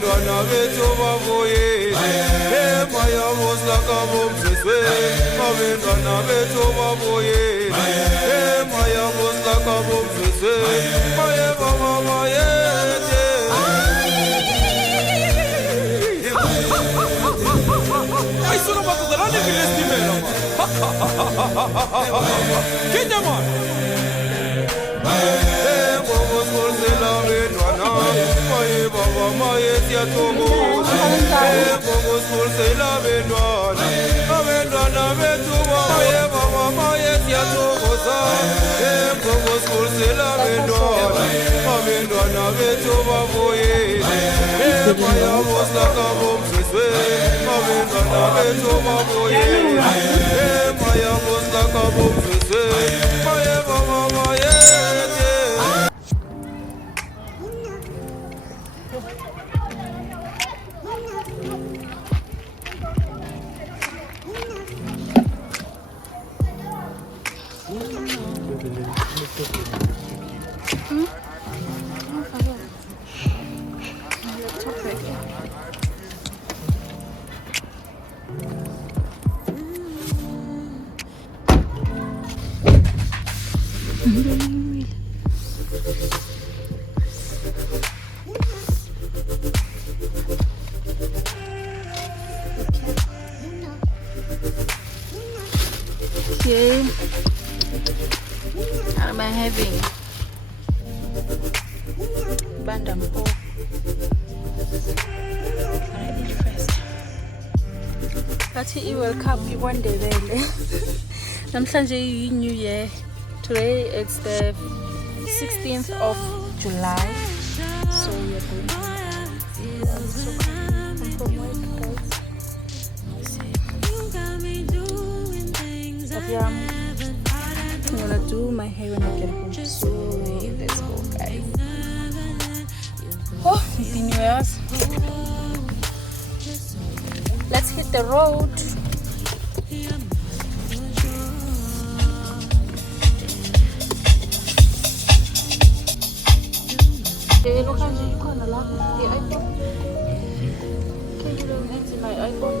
abantwana bethu babuye mayabuzla kabomzizwe abantwana bethu babuye mayabuzla kabomzizwe maye baba mayete ayisona bakuzalane kilestimela kinde man Boboskolzela bentwana maye baba maye siyathokoza Boboskolzela bentwana abantwana bethu maye baba maye siyathokoza Boboskolzela bentwana abantwana bethu babuye mayabuzla kabomzizwe abantwana bethu babuye mayabuzla kabomzizwe maye baba maye Okay, what am I having? Bandam pork. I eat first. Kathi welcome ikwandebele. Namhlanje yi New Year. Today it's the 16th of July. So we are going from work, guys. Yeah, I'm gonna do my hair when I get home. So let's go, guys. Oh, the New Year's. Let's hit the road. Look at you, gonna lock the iPhone. Can you remember my iPhone?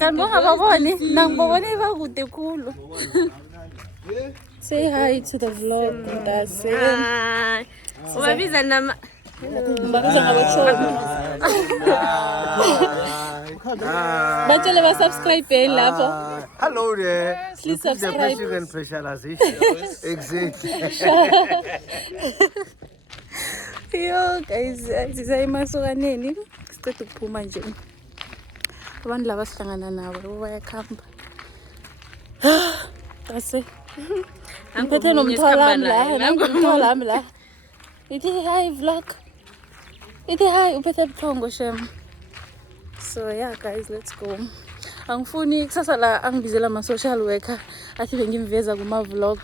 Kan mo nga ba ko ni? Nang bawa ni ba kulo. Say hi to the vlog, Mtase. Ubabiza nama Mbabiza ngabatholi. Batshele ba-subscribe lapho. Hello there. Please The subscribe. Michigan specialization. Exactly. Yo guys, siza emasokaneni. Siceda ukuphuma nje. Abantu laba sihlangana nabo bayakhamba. Ase. Ngiphethe nomthwalo la, nomthwalo wami la. Ithi hi vlog. Ithi hi uphethe buthongo shem. So yeah guys, let's go. Angifuni kusasa la angibizela ama social worker athi bengimveza kuma vlog.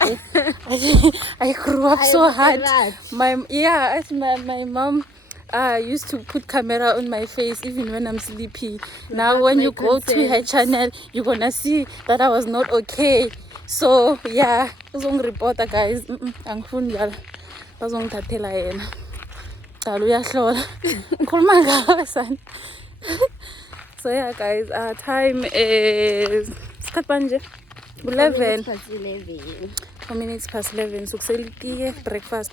I grew up so hard. My mom used to put camera on my face even when I'm sleepy. Now when you go to her channel, you're gonna see that I was not okay. So yeah, uzongireport guys. Angifuni yala. Bazongithathela yena. Dala uyahlola. Ngikhuluma ngawe sana. So yeah guys, our time is 11. 4 minutes past 11. Sukusela itiye breakfast.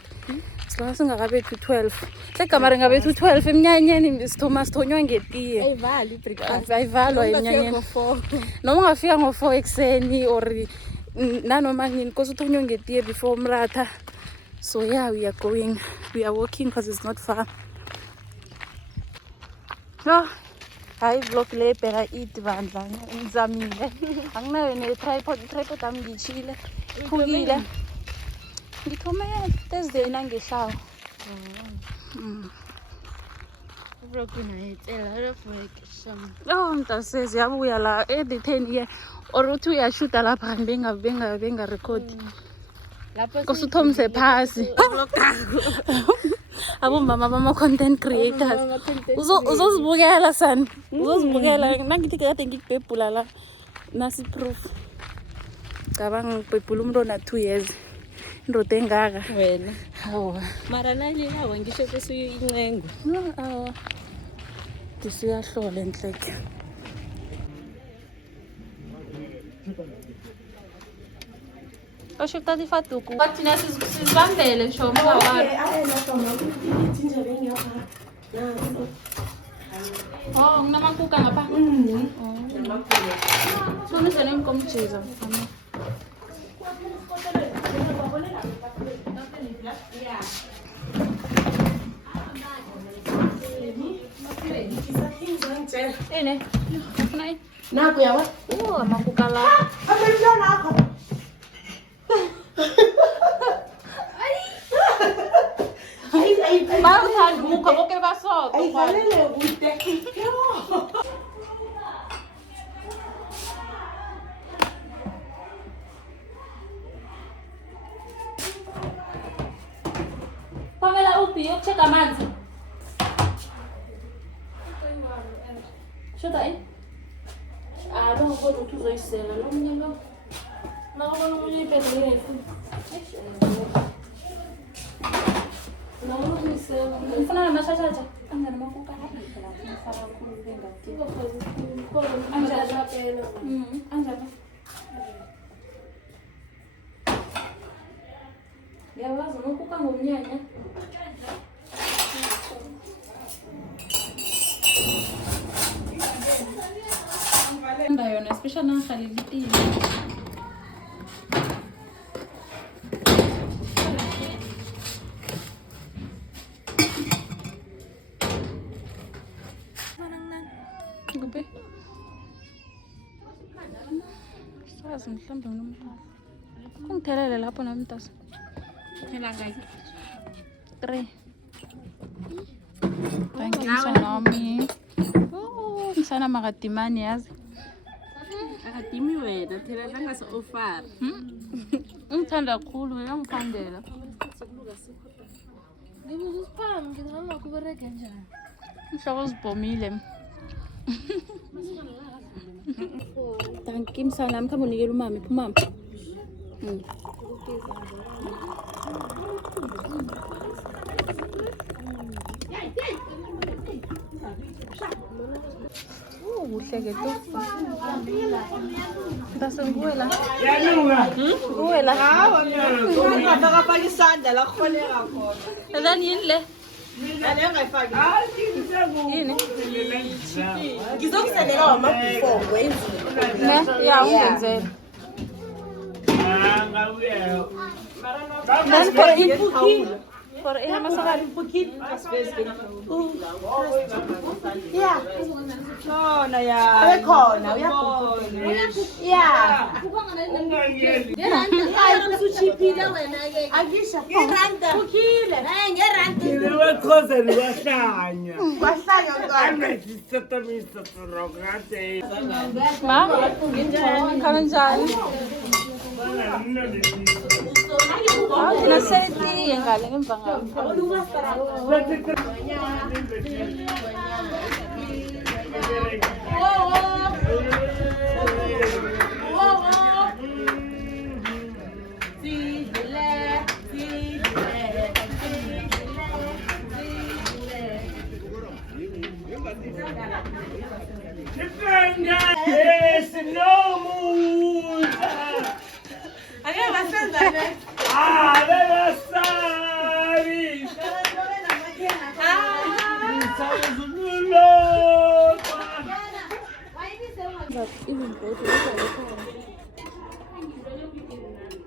Sibona singakabe to 12. Sekamara ngabe to 12 emnyanyeni sithoma sithonywa ngetiye. ayivali breakfast. Ayivalwa emnyanyeni. Noma ungafika ngo4 ekseni or nanoma ngini because uthonywa ngetiye before umratha. So yeah, we are walking because it's not far. No. Hi vlog le phela eat bandla ngizamile anginayo ne tripod ami ngichile phukile ngithome Thursday nangehlawo Vlog inayitsela lefake sham. Mntase siyabuya la editheni ke or uthi uyashuta lapha benga record Lapho kusuthomise phasi vlog abomama bama content creators uzozibukela sana uzozibukela nangithi kade ngikubhebhula la nasi proof cabanga ngibhebhula umuntu ona 2 years indoda engaka wena. hawa Mara nalila ngisho bese incengo. hawa disiyahlola enhleke Oshukta di fatuku. Bathi nasi sizibambele ngisho mawari. Oh, nginamakuka ngapha. Sona sele ngikomjiza mfana. Ene. Nai. Naku yawa. Amakuka la. Bawuthanda umukha boke basoto. Ayizalele kude. Pamela uphi yokucheka amanzi. Shoda ini? Lo ngibona ukuthi uzoyisela lo munye lo. Nakubona umunye iphethe yefuni. Naona uzoyisela. Ufuna namashashaja? Angana makuka hayi phela. Ngifaka khulu bengathi. Anjalo. Anjalo. Yawazi nokuka ngomnyanya. Yona especially nangihalile itiye. Ngube. Sazi mhlambe nginomthwalo. Kungithelele lapho namntasa. Phela ngayi. 3. Thank you Sanami. Msana makadimani yazi. Akadimi wena phela ngase offer. Ngithanda kakhulu ngiyangiphandela. Ngizusiphambi ngizama kubereka njani. Inhloko zibhomile. Thank you Sanami khambe unikele umama iphumama. Kuhle kahle ke tu. Basta nguwe la. Nguwe la. Ungafaka isandla la kuholeka khona. And then yini le? Yale ungayifaki. Yini? Ngizokusendela wama before wenze. Ne? Ya ungenzela. Then for ina masakali. Yeah. Khona ya. Abekhona uyabona. Yeah. Hayi usuchiphile wena ke. Akisha. Ngeranda. Ukhile. Ngeranda. Ngiwexhozela kwahlanya. Kwahlanya ngani? Amesisetamisa sorogate. Ma? Kanjani? Nasetiye ngale ngemva ngapha.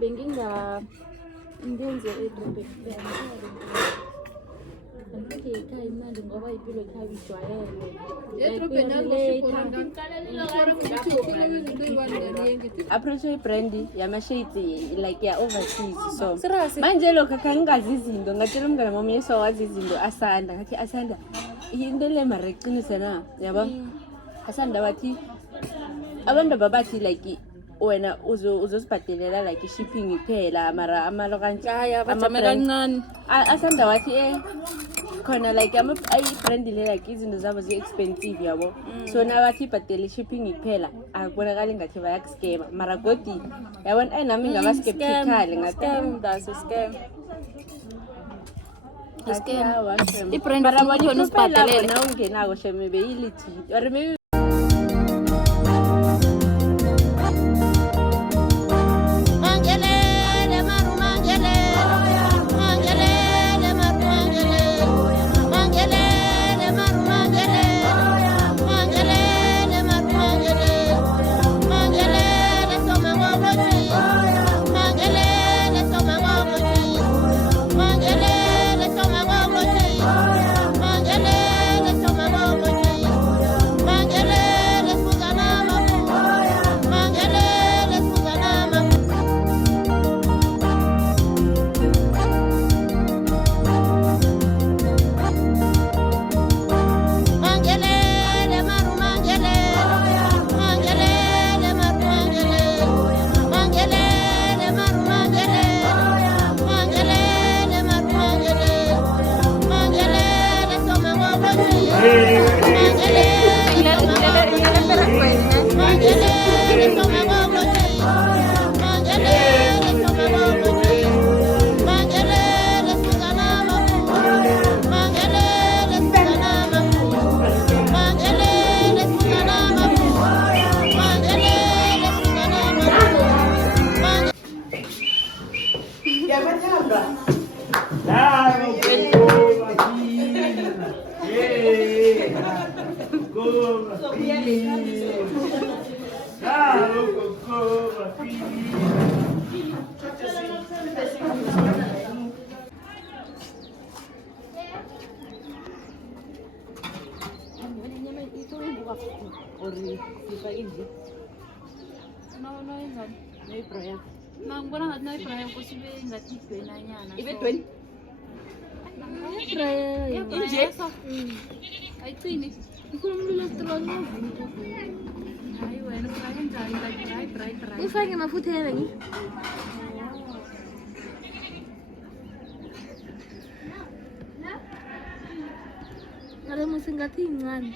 Benginga ndenze edrobheni kanti ekhaya imnandi ngoba impilo ekhaya ijwayele approach brand yama-shades like ya overseas so manje lokho kangingazi izinto ngatshela umngane wami yeso wazi izinto asanda ngathi asanda into le mara iqinise na yabo asanda wathi abantu ababathi like wena uzosibhadelela like shipping kuphela mara amalo kancane kancane asanda wathi khona like i-brand le like izinto zabo zi-expensive yabo so nabathi ibhadele shipping kuphela akubonakali ngathi bayakuskema mara godi yabona nami ngaba-skeptical i-brand mara wona usibhadelele na ungenako sheme beyilithi or maybe Ufake mafutha yini? Ngale musingathi incane.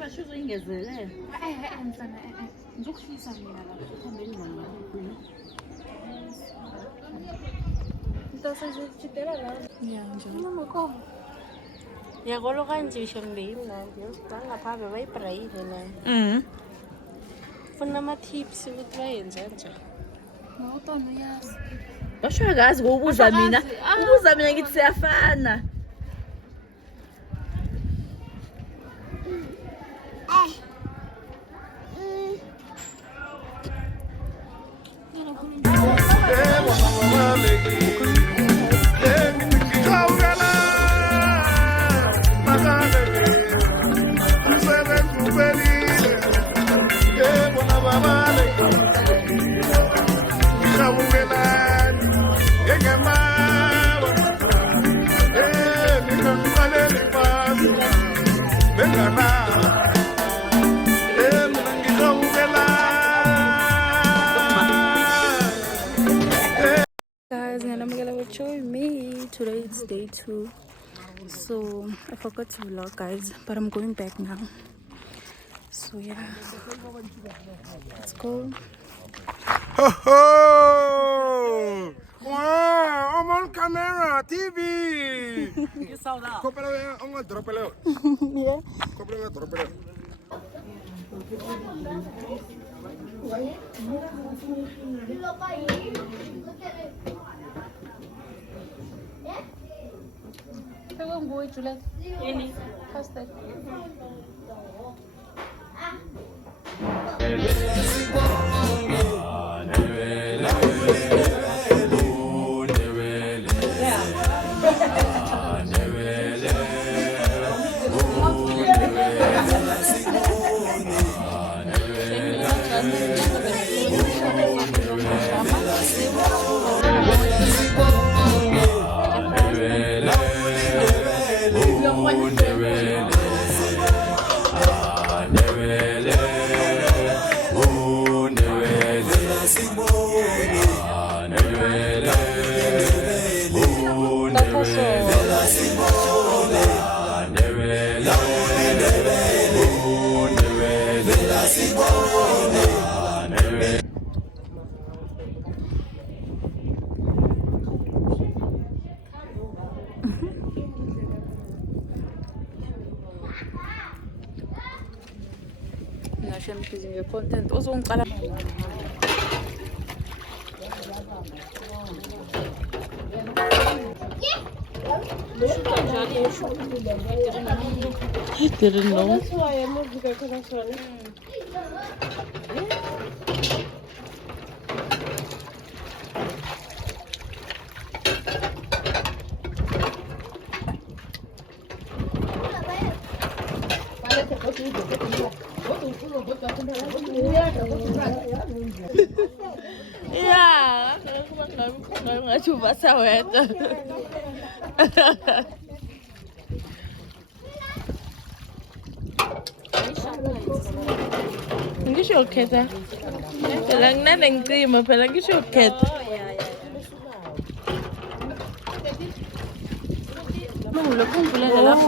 Bashuzo ingezelele. Mfana ngizokuhlisa mina la ukhambeni nami. Ntasajitela la. Yeah, njalo. Mama ko. Yakolo kanje shembe imnandi yosicanga phambi bayibrayile nayo. Funa ama-tips ukuthi bayenze njani. Mawutona uyazi. Basho akazi ngokubuza mina. Ubuza mina ngithi siyafana. Guys, I'm gonna show me. Today it's day 2, so I forgot to vlog, guys, but I'm going back now. So yeah, let's go. Ho ho! Wow, I'm on camera, TV. You saw that. Copia, I'm gonna drop it out. Yeah. Copia, drop it out. Pegou goi, Juliet. Ele. Hashtag. Nashem using your content. Also, I didn't know. That's why I'm not going yeah, nggak coba sawet. Nggak shoket ah. Pelang na lengkri, ma pelang shoket. Mau lakukan pula dalam.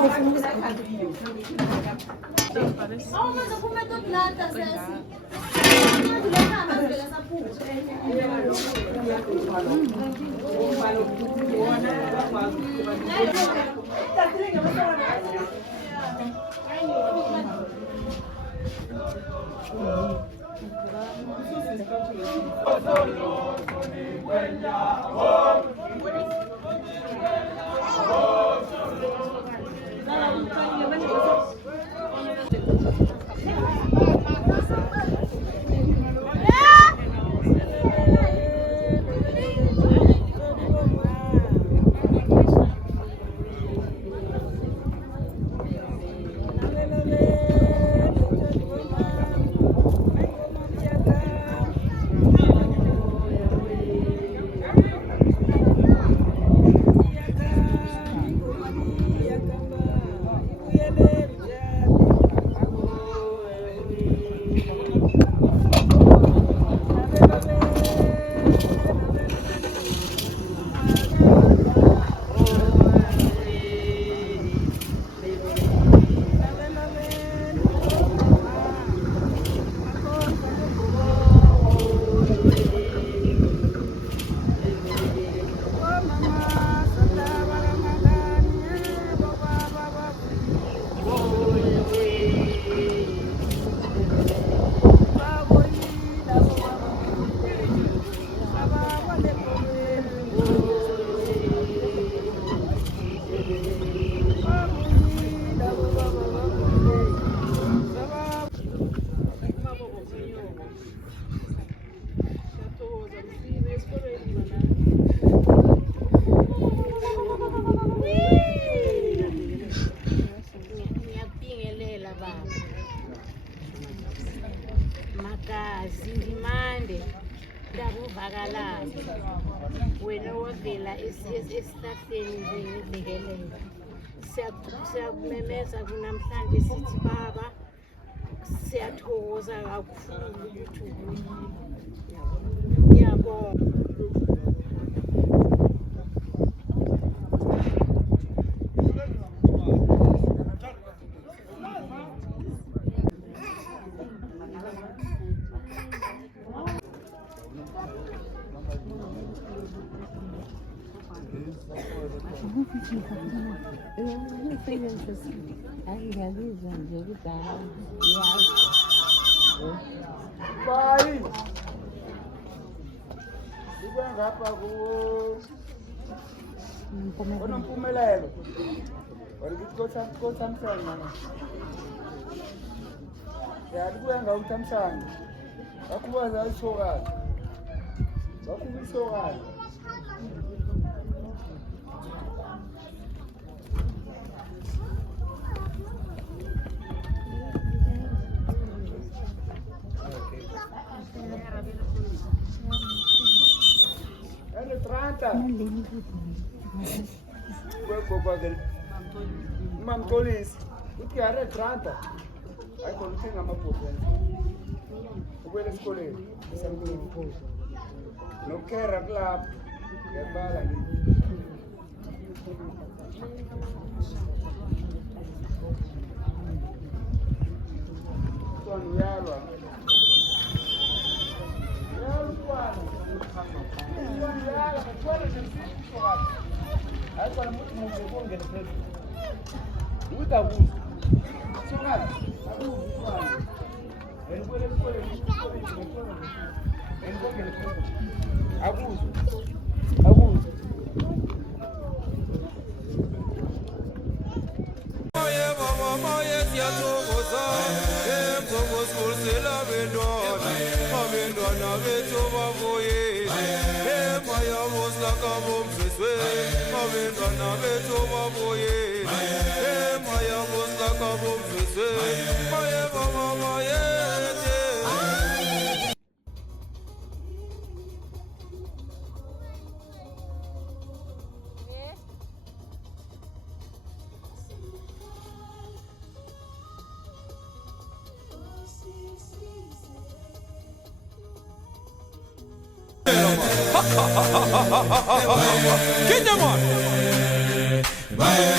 Magazi ngimande ndakuvakalazi wena wavela esihlahleni njengevekelela siyakumemeza kunamhlanje sithi baba siyathokoza kakhulu ukuthi ubuyile. Ngiyabonga. Angingalizwa nje kudala Bayi. Ibe ngapha kuwo. Unompumelelo. Walikithi Samsung mana. Ya kuya ngawu Samsung. Akubaza isokala. Bakuba isokala. Mamtolisi uthi yare 30 ayikho uthenga amabhokweni ukwela esikoleni esamtolisi nokera club ngebala son uyalwa ayikho muthi muze kungene phezulu Utabuzi. Sokala. Akuzi. Enkwele kwele. Enkwele kwele. Akuzi. Akuzi. Moye baba moye siyathokoza. Emthokozisela bentwana. Abantwana bethu babuye. Emaya bosla kabomswe. Abantwana bethu babuye. Get them on! Bye.